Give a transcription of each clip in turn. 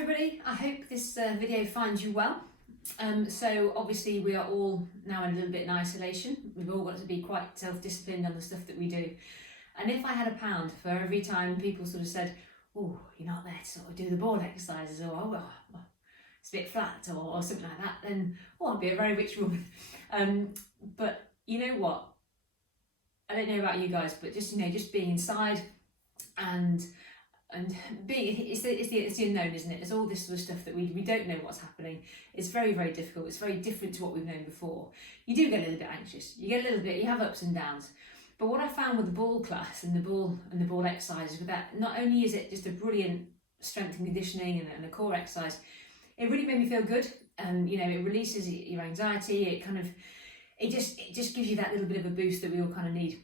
everybody, I hope this video finds you well. So obviously we are all now a little bit in isolation. We've all got to be quite self-disciplined on the stuff that we do. And if I had £1 for every time people sort of said, oh, you're not there to sort of do the ball exercises, or oh, well, it's a bit flat, or something like that, then I'd be a very rich woman. But you know what? I don't know about you guys, but just being inside and it's the unknown, isn't it? It's all this sort of stuff that we don't know what's happening. It's very, very difficult. It's very different to what we've known before. You do get a little bit anxious. You have ups and downs. But what I found with the ball class and the ball exercises, with that, not only is it just a brilliant strength and conditioning and a core exercise, it really made me feel good. It releases your anxiety. It just gives you that little bit of a boost that we all kind of need.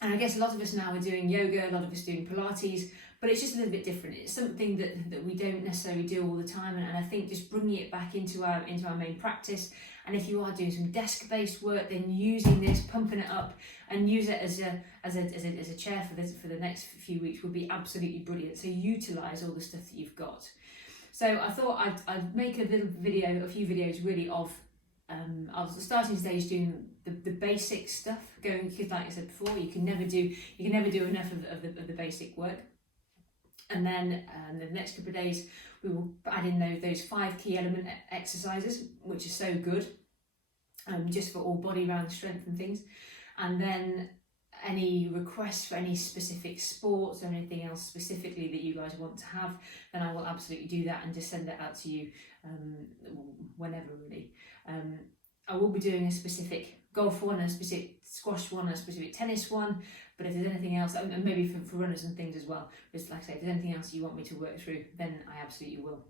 And I guess a lot of us now are doing yoga, a lot of us doing Pilates, but it's just a little bit different. It's something that we don't necessarily do all the time, and I think just bringing it back into our main practice. And if you are doing some desk-based work, then using this, pumping it up, and use it as a chair for the next few weeks would be absolutely brilliant. So utilise all the stuff that you've got. So I thought I'd make a few videos really of I was starting stage doing the basic stuff, because like I said before, you can never do enough of the basic work. And then the next couple of days we will add in those 5 key element exercises, which are so good, just for all body round strength and things. And then any requests for any specific sports or anything else specifically that you guys want to have, then I will absolutely do that and just send it out to you whenever really. I will be doing a specific golf one, a specific squash one, a specific tennis one, but if there's anything else, and maybe for runners and things as well, just like I say, if there's anything else you want me to work through, then I absolutely will.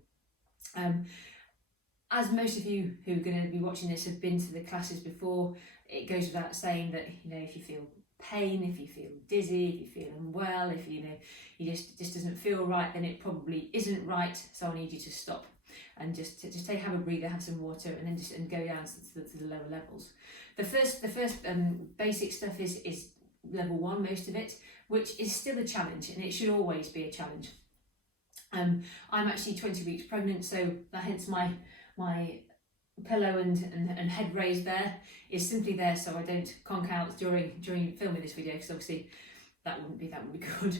As most of you who are going to be watching this have been to the classes before, it goes without saying that if you feel pain, if you feel dizzy, if you feel unwell, if you just doesn't feel right, then it probably isn't right. So I need you to stop and just have a breather, have some water, and then go down to the lower levels. The first basic stuff is level 1, most of it, which is still a challenge, and it should always be a challenge. I'm actually 20 weeks pregnant, so hence my pillow and head raised there is simply there so I don't conk out during filming this video, because obviously that wouldn't be good.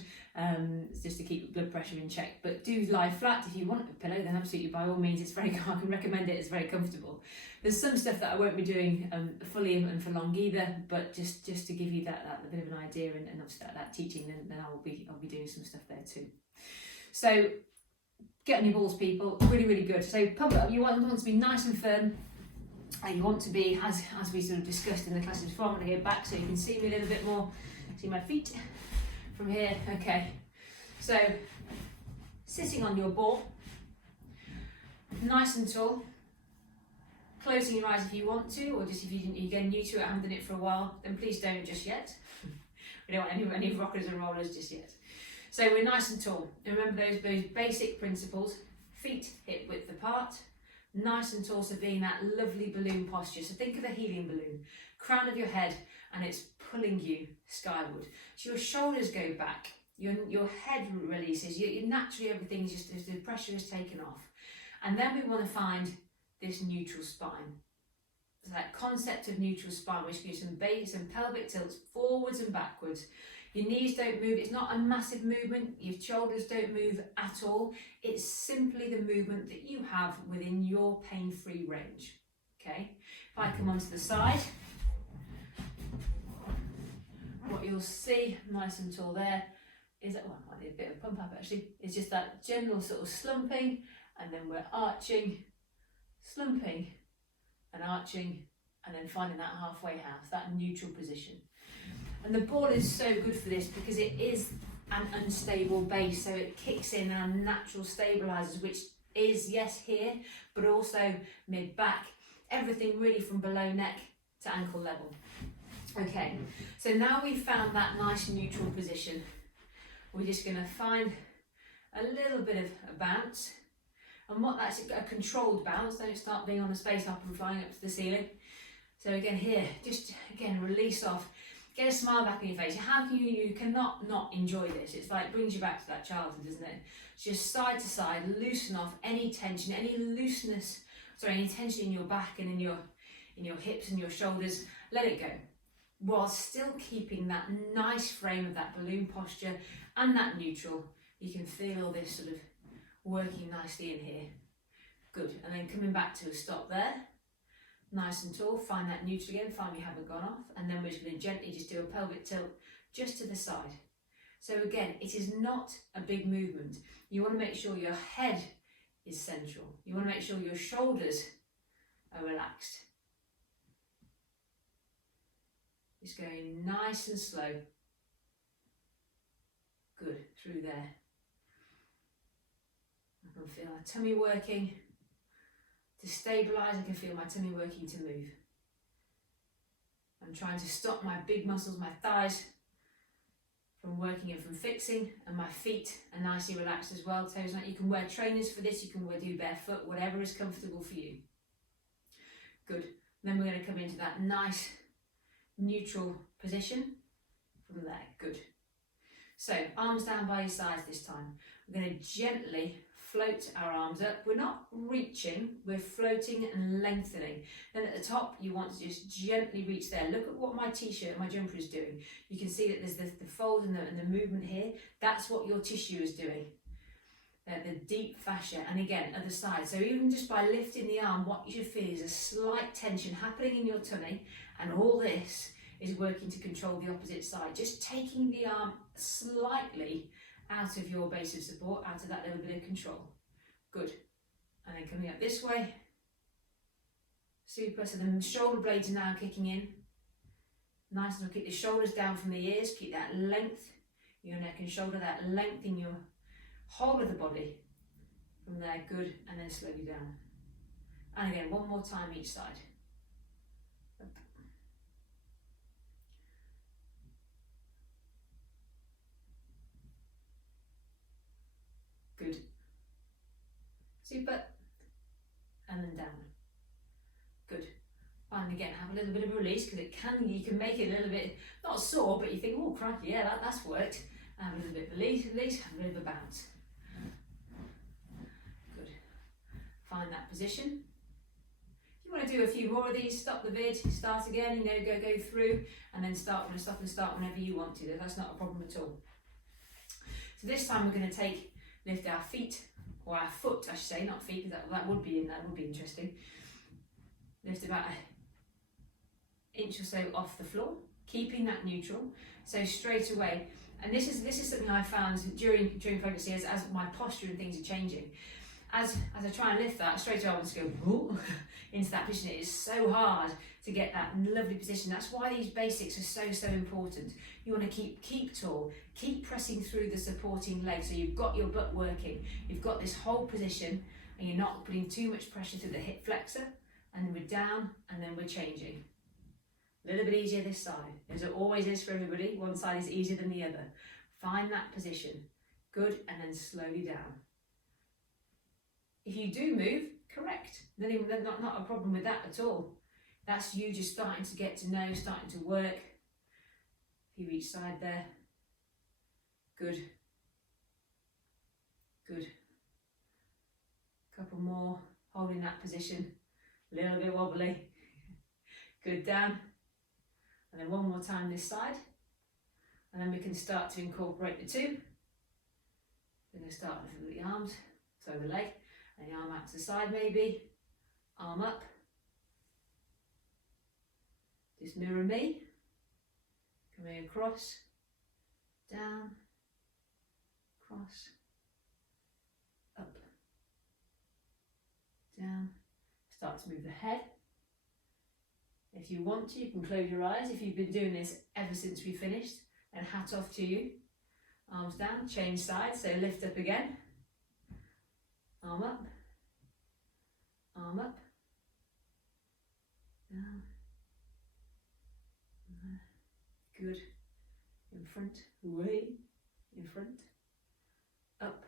It's just to keep blood pressure in check. But do lie flat if you want a pillow, then absolutely by all means. I can recommend it. It's very comfortable. There's some stuff that I won't be doing fully and for long either, but just to give you that bit of an idea, and obviously that teaching, then I'll be doing some stuff there too. So get on your balls, people. Really, really good. So pump it up. You want to be nice and firm. And you want to be, as we sort of discussed in the classes before, I'm going to go back so you can see me a little bit more. See my feet from here. Okay. So sitting on your ball, nice and tall. Closing your eyes if you want to, or just if you're getting new to it, haven't done it for a while, then please don't just yet. We don't want any rockers and rollers just yet. So we're nice and tall. And remember those basic principles: feet hip width apart, nice and tall, so being that lovely balloon posture. So think of a helium balloon, crown of your head, and it's pulling you skyward. So your shoulders go back, your head releases, naturally everything's just, the pressure is taken off. And then we want to find this neutral spine. So that concept of neutral spine, which gives some base and pelvic tilts forwards and backwards. Your knees don't move. It's not a massive movement. Your shoulders don't move at all. It's simply the movement that you have within your pain-free range. Okay? If I come onto the side, what you'll see, nice and tall there, is that, I might need a bit of pump up actually, is just that general sort of slumping, and then we're arching, slumping, and arching, and then finding that halfway house, that neutral position. And the ball is so good for this because it is an unstable base, so it kicks in our natural stabilizers, which is, yes, here, but also mid-back, everything really from below neck to ankle level. Okay, so now we've found that nice neutral position, we're just going to find a little bit of a bounce. And what that's a controlled bounce, don't start being on a space hopper and flying up to the ceiling. So again here, just again release off. Get a smile back on your face. How can you cannot not enjoy this? It's like brings you back to that childhood, doesn't it? Just side to side, loosen off any tension, any looseness, any tension in your back and in your hips and your shoulders. Let it go, while still keeping that nice frame of that balloon posture and that neutral. You can feel all this sort of working nicely in here. Good, and then coming back to a stop there. Nice and tall, find that neutral again, find we haven't gone off, and then we're just going to gently just do a pelvic tilt just to the side. So again, it is not a big movement. You want to make sure your head is central. You want to make sure your shoulders are relaxed. Just going nice and slow. Good, through there. I can feel my tummy working. To stabilise, I can feel my tummy working to move. I'm trying to stop my big muscles, my thighs, from working and from fixing, and my feet are nicely relaxed as well. Toes out. You can wear trainers for this, you can do barefoot, whatever is comfortable for you. Good. Then we're going to come into that nice neutral position from there. Good. So arms down by your sides this time. We're going to gently float our arms up. We're not reaching, we're floating and lengthening. Then at the top, you want to just gently reach there. Look at what my t-shirt, my jumper is doing. You can see that there's the fold and the movement here. That's what your tissue is doing. The deep fascia, and again, other side. So even just by lifting the arm, what you should feel is a slight tension happening in your tummy, and all this is working to control the opposite side. Just taking the arm slightly out of your base of support, out of that little bit of control. Good. And then coming up this way. Super. So the shoulder blades are now kicking in. Nice and keep the shoulders down from the ears. Keep that length, your neck and shoulder, that length in your whole of the body. From there, good. And then slowly down. And again, one more time each side. Up. Good. Super. And then down. Good. And again, have a little bit of a release, because you can make it a little bit, not sore, but you think, oh crikey, yeah, that's worked. Have a little bit of release, have a bit of a bounce. Good. Find that position. If you want to do a few more of these, stop the vid, start again, go through, and then stop and start whenever you want to. That's not a problem at all. So this time we're going to lift our feet, or our foot, I should say, not feet, because that would be interesting. Lift about an inch or so off the floor, keeping that neutral. So straight away, and this is something I found during pregnancy as my posture and things are changing. As I try and lift that, straight away I want to go into that position. It is so hard to get that lovely position. That's why these basics are so important. You want to keep tall, keep pressing through the supporting leg, so you've got your butt working, you've got this whole position, and you're not putting too much pressure through the hip flexor. And then we're down, and then we're changing. A little bit easier this side, as it always is for everybody. One side is easier than the other. Find that position. Good, and then slowly down. If you do move, correct. Then not a problem with that at all. That's you just starting to get to know, starting to work. A few each side there. Good. Good. Couple more, holding that position. A little bit wobbly. Good, down. And then one more time this side. And then we can start to incorporate the two. We're going to start with the arms, so the leg, and the arm out to the side maybe. Arm up. Just mirror me. Coming across, down, cross, up, down. Start to move the head. If you want to, you can close your eyes. If you've been doing this ever since we finished, then hat off to you. Arms down, change sides, so lift up again. Arm up, down. Good. In front, away, in front, up,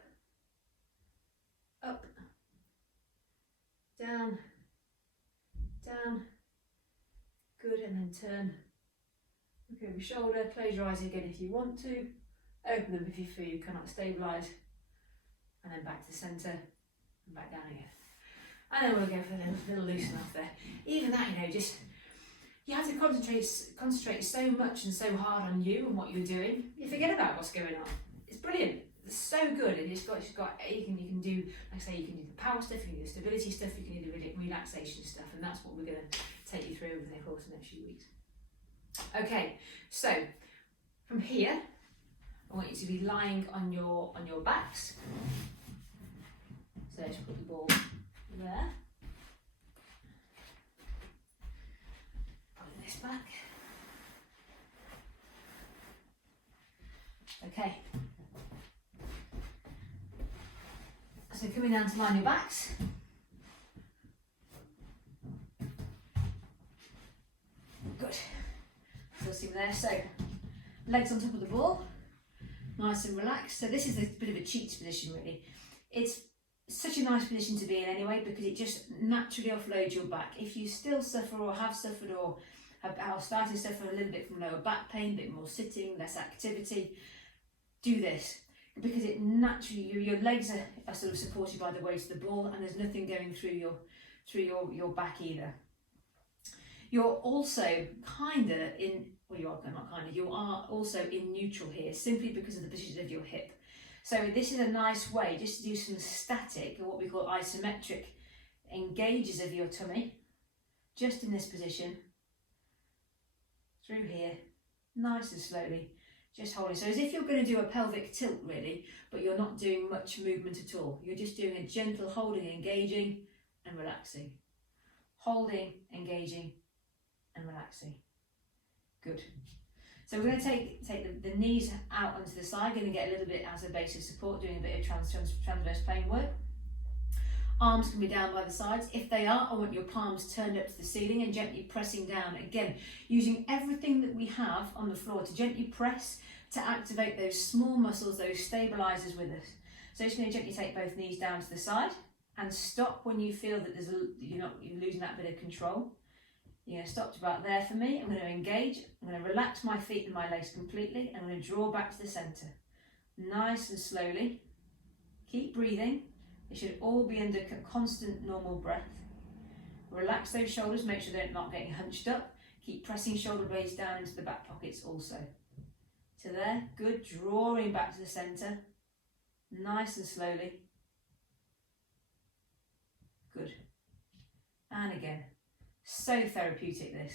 down, down. Good, and then turn Look over your shoulder, close your eyes again if you want to. Open them if you feel you cannot stabilise. And then back to the centre and back down again. And then we'll go for a little loosen off there. Even that, just, you have to concentrate so much and so hard on you and what you're doing, you forget about what's going on. It's brilliant. It's so good. And you can do, like I say, you can do the power stuff, you can do the stability stuff, you can do the relaxation stuff, and that's what we're going to take you through over the course of the next few weeks. Okay, so from here, I want you to be lying on your backs. So just put the ball there. Put this back. Okay. So coming down to line your backs. Good. Still seeing there. So legs on top of the ball. Nice and relaxed. So this is a bit of a cheats position really. It's such a nice position to be in anyway because it just naturally offloads your back. If you still suffer or have suffered or are starting to suffer a little bit from lower back pain, a bit more sitting, less activity, do this because it naturally, your legs are sort of supported by the weight of the ball and there's nothing going through your back either. You're also you are also in neutral here simply because of the position of your hip. So this is a nice way just to do some static or what we call isometric engages of your tummy, just in this position, through here, nice and slowly, just holding. So as if you're going to do a pelvic tilt really, but you're not doing much movement at all. You're just doing a gentle holding, engaging and relaxing. Holding, engaging and relaxing. Good. So we're going to take the knees out onto the side, going to get a little bit as a base of support, doing a bit of transverse plane work. Arms can be down by the sides. If they are, I want your palms turned up to the ceiling and gently pressing down. Again, using everything that we have on the floor to gently press to activate those small muscles, those stabilizers with us. So just going to gently take both knees down to the side and stop when you feel that you're losing that bit of control. You're going to stop to about there for me. I'm going to engage. I'm going to relax my feet and my legs completely. I'm going to draw back to the centre. Nice and slowly. Keep breathing. It should all be under constant normal breath. Relax those shoulders. Make sure they're not getting hunched up. Keep pressing shoulder blades down into the back pockets also. To there. Good. Drawing back to the centre. Nice and slowly. Good. And again. So therapeutic this.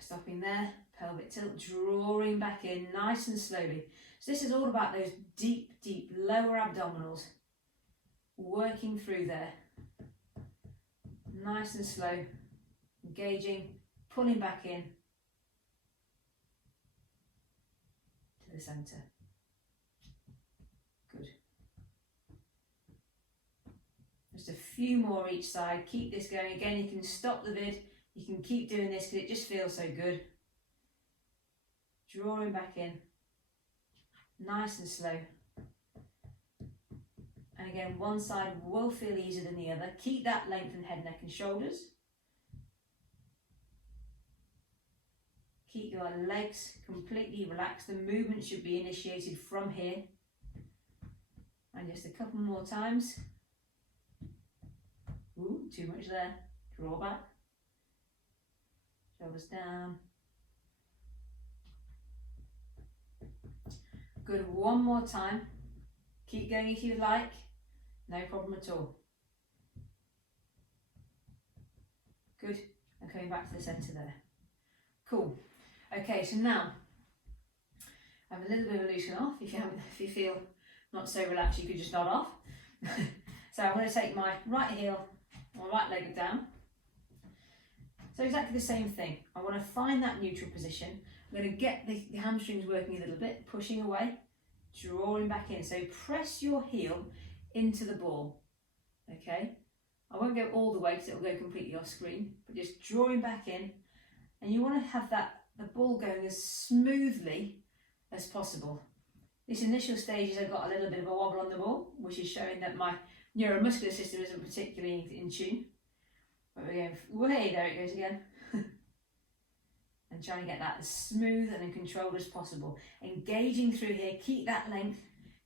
Stopping there, pelvic tilt, drawing back in nice and slowly. So this is all about those deep, deep lower abdominals. Working through there. Nice and slow. Engaging, pulling back in to the centre. Good. Just a few more each side. Keep this going. Again, you can stop the vid. You can keep doing this because it just feels so good. Drawing back in. Nice and slow. And again, one side will feel easier than the other. Keep that length in head, neck and shoulders. Keep your legs completely relaxed. The movement should be initiated from here. And just a couple more times. Ooh, too much there. Draw back. Shoulders down. Good, one more time. Keep going if you'd like. No problem at all. Good, and coming back to the centre there. Cool. Okay, so now have a little bit of a loosen off. If you feel not so relaxed, you could just nod off. So I'm going to take my right heel, my right leg down. So exactly the same thing. I want to find that neutral position. I'm going to get the hamstrings working a little bit, pushing away, drawing back in. So press your heel into the ball. Okay. I won't go all the way because it will go completely off screen, but just drawing back in. And you want to have the ball going as smoothly as possible. This initial stage is I've got a little bit of a wobble on the ball, which is showing that my neuromuscular system isn't particularly in tune. But we're going way, there it goes again. and trying to get that as smooth and controlled as possible. Engaging through here, keep that length,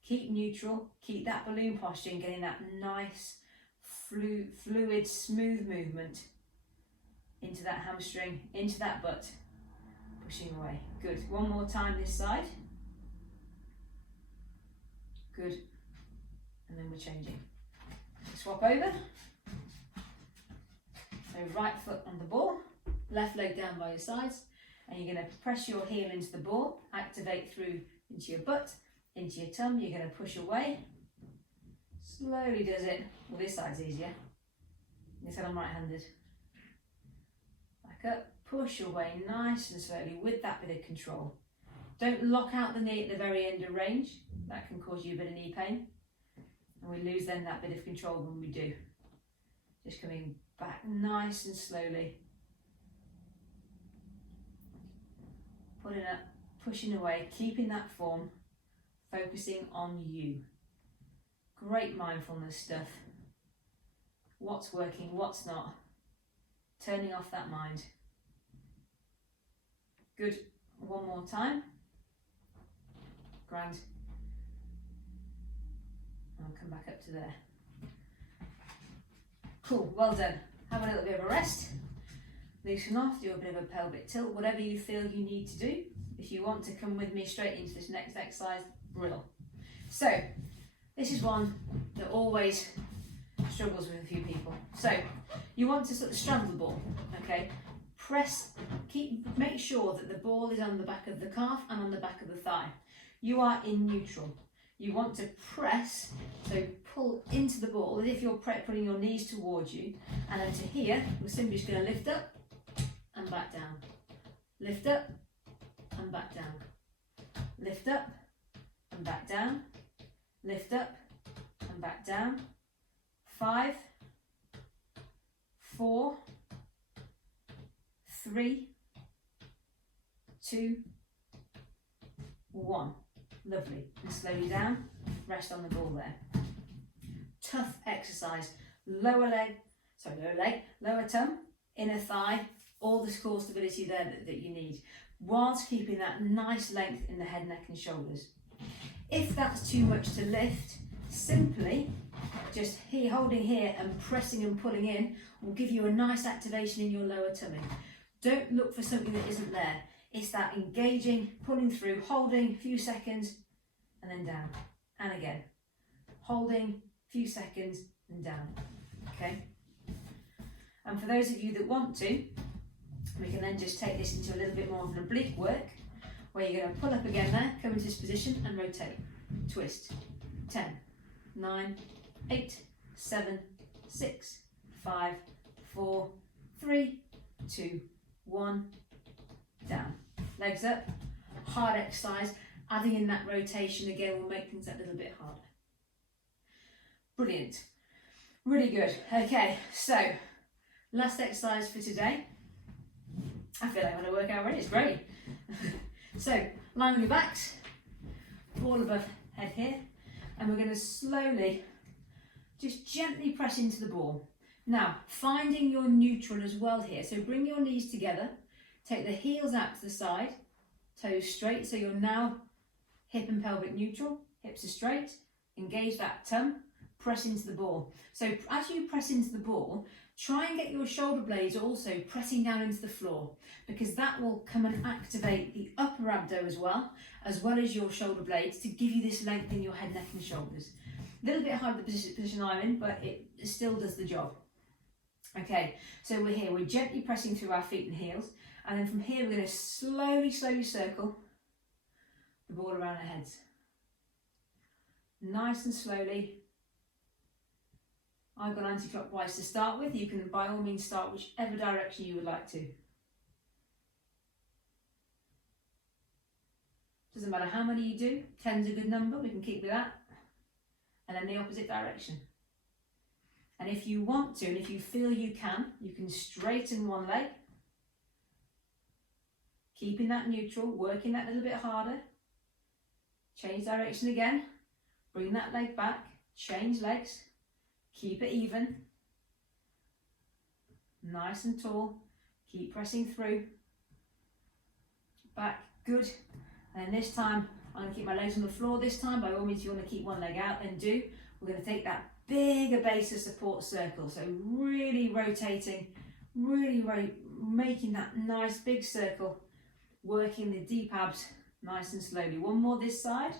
keep neutral, keep that balloon posture and getting that nice, fluid, smooth movement into that hamstring, into that butt, pushing away. Good. One more time this side. Good. And then we're changing. Swap over. So right foot on the ball, left leg down by your sides, and you're going to press your heel into the ball, activate through into your butt, into your tum. You're going to push away. Slowly does it. Well, this side's easier. This side I'm right-handed. Back up, push away nice and slowly with that bit of control. Don't lock out the knee at the very end of range. That can cause you a bit of knee pain. And we lose then that bit of control when we do. Just coming back nice and slowly. Putting up, pushing away, keeping that form, focusing on you. Great mindfulness stuff. What's working, what's not. Turning off that mind. Good. One more time. Grand. I'll come back up to there. Cool, well done. Have a little bit of a rest. Loosen off, do a bit of a pelvic tilt, whatever you feel you need to do. If you want to come with me straight into this next exercise, brilliant. So, this is one that always struggles with a few people. So, you want to sort of straddle the ball, okay? Press, make sure that the ball is on the back of the calf and on the back of the thigh. You are in neutral. You want to press, so pull into the ball as if you're putting your knees towards you. And then to here, we're simply just going to lift up and back down. Lift up and back down. Lift up and back down. Lift up and back down. 5, 4, 3, 2, 1. Lovely. And slowly down, rest on the ball there. Tough exercise. Lower tum, inner thigh, all this core stability there that you need, whilst keeping that nice length in the head, neck and shoulders. If that's too much to lift, simply just here, holding here and pressing and pulling in will give you a nice activation in your lower tummy. Don't look for something that isn't there. It's that engaging, pulling through, holding a few seconds, and then down. And again. Holding a few seconds, and down. Okay? And for those of you that want to, we can then just take this into a little bit more of an oblique work, where you're going to pull up again there, come into this position, and rotate. Twist. 10, 9, 8, 7, 6, 5, 4, 3, 2, 1, down. Legs up, hard exercise, adding in that rotation again will make things a little bit harder. Brilliant, really good. Okay, so last exercise for today. I feel like I'm going to work out already, it's great. So, lying on your backs, ball above head here, and we're going to slowly, just gently press into the ball. Now, finding your neutral as well here, so bring your knees together. Take the heels out to the side, toes straight, so you're now hip and pelvic neutral, hips are straight, engage that tum, press into the ball. So as you press into the ball, try and get your shoulder blades also pressing down into the floor, because that will come and activate the upper abdo as well as your shoulder blades to give you this length in your head, neck and shoulders. A little bit hard the position I'm in, but it still does the job. Okay, so we're here, we're gently pressing through our feet and heels. And then from here, we're going to slowly circle the ball around our heads. Nice and slowly. I've got anti-clockwise to start with. You can by all means start whichever direction you would like to. Doesn't matter how many you do, 10's a good number, we can keep with that. And then the opposite direction. And if you want to, and if you feel you can straighten one leg, keeping that neutral, working that a little bit harder. Change direction again. Bring that leg back. Change legs. Keep it even. Nice and tall. Keep pressing through. back, good. And this time, I'm going to keep my legs on the floor this time. By all means, if you want to keep one leg out, then do. We're going to take that bigger base of support circle. So really rotating, really making that nice big circle, working the deep abs nice and slowly. One more this side.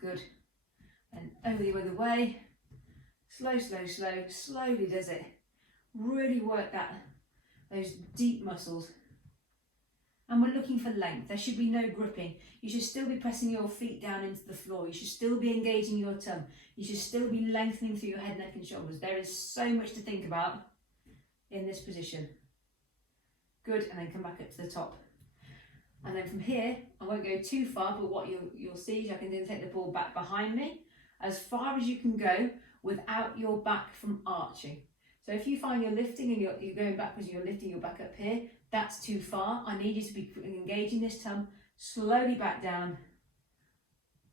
Good. And over the other way. Slow, slow, slow. Slowly does it. Really work those deep muscles. And we're looking for length. There should be no gripping. You should still be pressing your feet down into the floor. You should still be engaging your tongue. You should still be lengthening through your head, neck and shoulders. There is so much to think about in this position. Good, and then come back up to the top. And then from here, I won't go too far, but what you'll see is I can then take the ball back behind me as far as you can go without your back from arching. So if you find you're lifting and you're going backwards and you're lifting your back up here, that's too far. I need you to be engaging this tongue, slowly back down,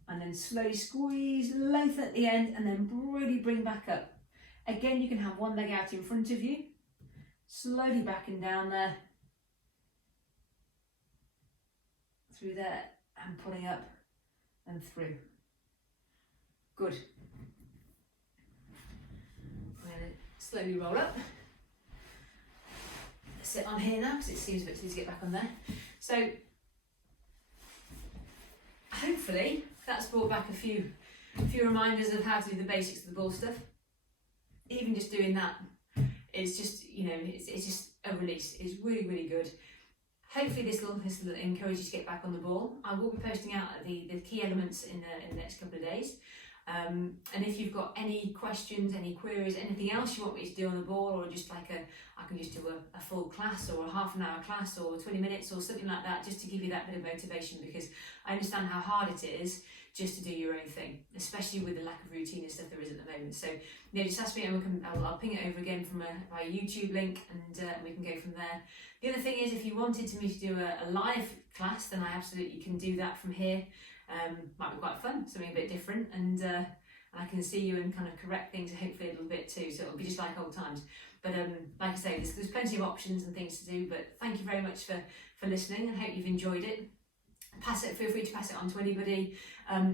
and then slowly squeeze, lengthen at the end, and then really bring back up. Again, you can have one leg out in front of you, slowly backing down there, through there, and pulling up and through. Good. I'm going to slowly roll up. Sit on here now because it seems a bit easy to get back on there. So hopefully that's brought back a few reminders of how to do the basics of the ball stuff. Even just doing that, it's just, you know, it's just a release. It's really, really good. Hopefully this will encourage you to get back on the ball. I will be posting out the key elements in the next couple of days. And if you've got any questions, any queries, anything else you want me to do on the ball, or just like I can just do a full class or a half an hour class or 20 minutes or something like that, just to give you that bit of motivation, because I understand how hard it is just to do your own thing, especially with the lack of routine and stuff there is at the moment. So yeah, just ask me and I'll ping it over again from my YouTube link, and we can go from there. The other thing is, if you wanted me to do a live class, then I absolutely can do that from here. Might be quite fun, something a bit different, and I can see you and kind of correct things hopefully a little bit too, so it'll be just like old times. But like I say, there's plenty of options and things to do, but thank you very much for listening. I hope you've enjoyed it. Feel free to pass it on to anybody.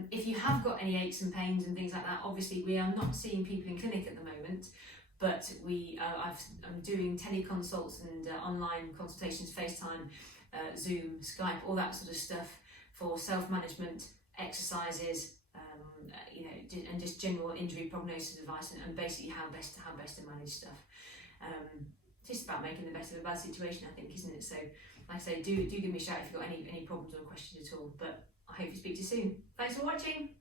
If you have got any aches and pains and things like that, obviously we are not seeing people in clinic at the moment, but I'm doing teleconsults and online consultations, FaceTime, Zoom, Skype, all that sort of stuff for self-management, exercises, you know, and just general injury prognosis advice, and basically how best to manage stuff. Just about making the best of a bad situation, I think, isn't it? So, like I say, do give me a shout if you've got any problems or questions at all. But I hope to speak to you soon. Thanks for watching.